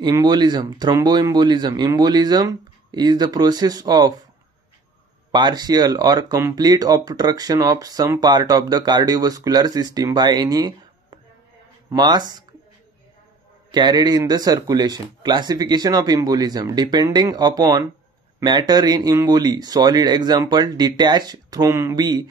Embolism, thromboembolism. Embolism is the process of partial or complete obstruction of some part of the cardiovascular system by any mass carried in the circulation. Classification of embolism. Depending upon matter in emboli, solid, example, detached thrombi,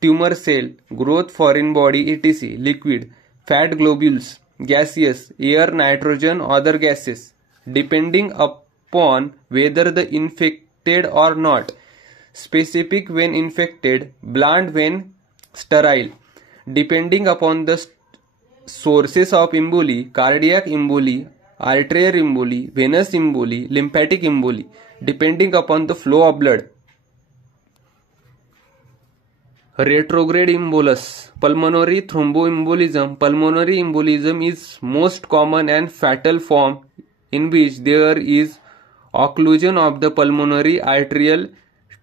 tumor cell, growth, foreign body, etc. Liquid, fat globules, gaseous, air, nitrogen, other gases. Depending upon whether the infected or not. Specific when infected, blunt when sterile. Depending upon the sources of emboli, cardiac emboli, arterial emboli, venous emboli, lymphatic emboli, depending upon the flow of blood. Retrograde embolus, pulmonary thromboembolism. Pulmonary embolism is most common and fatal form in which there is occlusion of the pulmonary arterial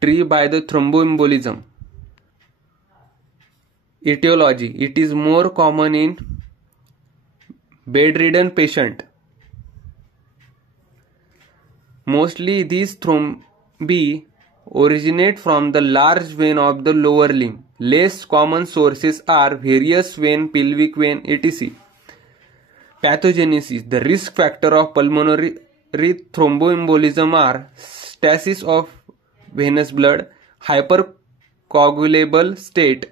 tree by the thromboembolism. Etiology. It is more common in bedridden patient. Mostly these thrombi originate from the large vein of the lower limb. Less common sources are various vein, pelvic vein, etc. Pathogenesis. The risk factor of pulmonary thromboembolism are stasis of venous blood, hypercoagulable state,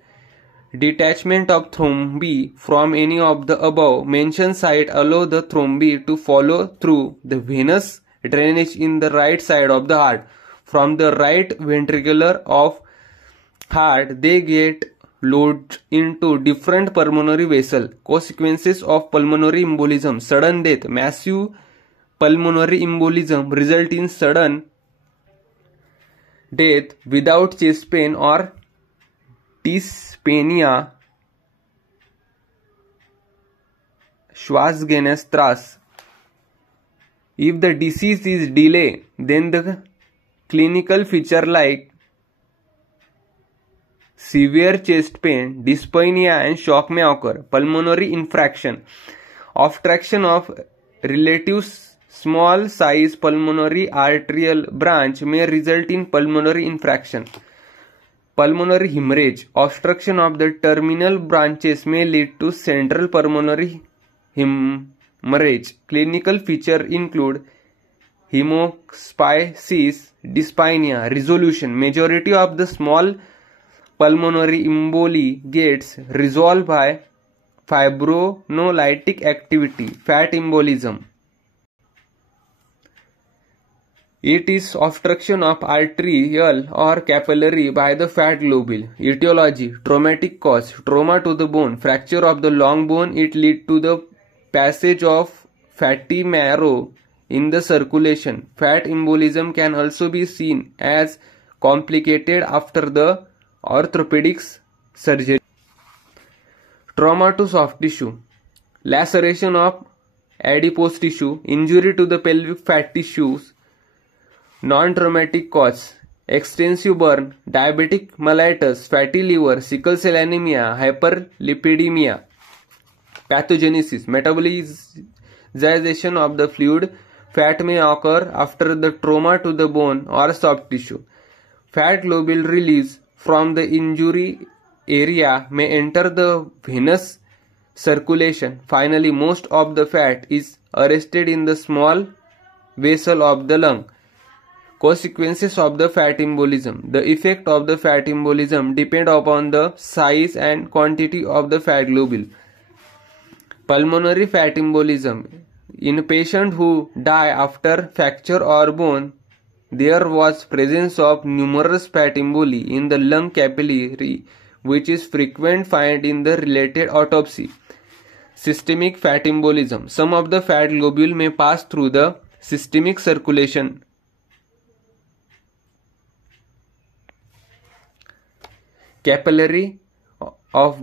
detachment of thrombi from any of the above mentioned site allow the thrombi to follow through the venous drainage in the right side of the heart. From the right ventricular of heart, they get loaded into different pulmonary vessels. Consequences of pulmonary embolism. Sudden death. Massive pulmonary embolism result in sudden death without chest pain or dyspnea, श्वास घेण्यास त्रास. If the disease is delayed, then the clinical feature like severe chest pain, dyspnea and shock may occur. Pulmonary infraction. Obstruction of relative small size pulmonary arterial branch may result in pulmonary infraction. Pulmonary hemorrhage. Obstruction of the terminal branches may lead to central pulmonary hemorrhage. Clinical features include hemospasms, dyspnea, resolution. Majority of the small pulmonary emboli gets resolved by fibrinolytic activity. Fat embolism. It is obstruction of arterial or capillary by the fat globule. Etiology. Traumatic cause. Trauma to the bone. Fracture of the long bone. It leads to the passage of fatty marrow in the circulation. Fat embolism can also be seen as complicated after the orthopedics surgery. Trauma to soft tissue. Laceration of adipose tissue. Injury to the pelvic fat tissues. Non-traumatic cause. Extensive burn, diabetic mellitus, fatty liver, sickle cell anemia, hyperlipidemia. Pathogenesis. Metabolization of the fluid. Fat may occur after the trauma to the bone or soft tissue. Fat globule release from the injury area may enter the venous circulation. Finally, most of the fat is arrested in the small vessel of the lung. Consequences of the fat embolism. The effect of the fat embolism depend upon the size and quantity of the fat globule. Pulmonary fat embolism. In a patient who died after fracture or bone, there was presence of numerous fat emboli in the lung capillary, which is frequent find in the related autopsy. Systemic fat embolism. Some of the fat globule may pass through the systemic circulation. Capillary of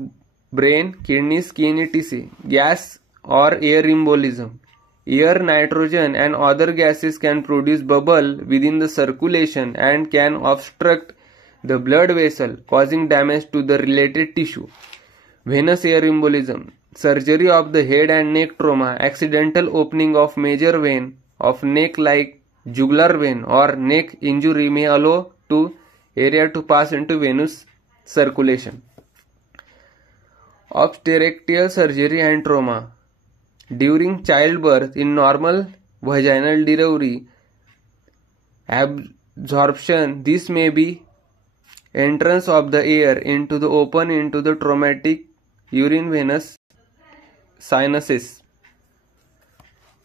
brain, kidney, skin, etc. Gas or air embolism. Air, nitrogen and other gases can produce bubble within the circulation and can obstruct the blood vessel, causing damage to the related tissue. Venous air embolism. surgery of the head and neck trauma, accidental opening of major vein of neck like jugular vein or neck injury may allow to area to pass into venous circulation. Obstetrical surgery and trauma. During childbirth, in normal vaginal delivery, absorption, this may be entrance of the air into the traumatic urine venous sinuses.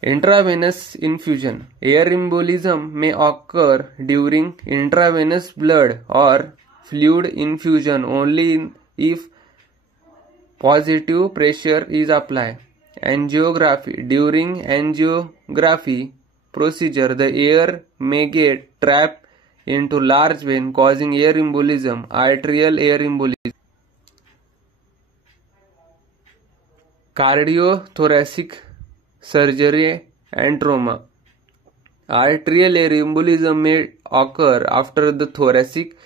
Intravenous infusion. Air embolism may occur during intravenous blood or fluid infusion only if positive pressure is applied. Angiography. During angiography procedure, the air may get trapped into large vein causing air embolism, arterial air embolism. Cardiothoracic surgery and trauma. Arterial air embolism may occur after the thoracic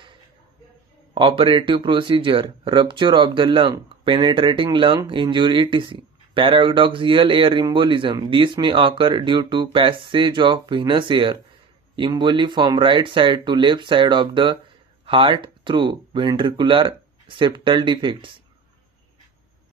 operative procedure, rupture of the lung, penetrating lung injury, etc. Paradoxical air embolism. This may occur due to passage of venous air emboli from right side to left side of the heart through ventricular septal defects.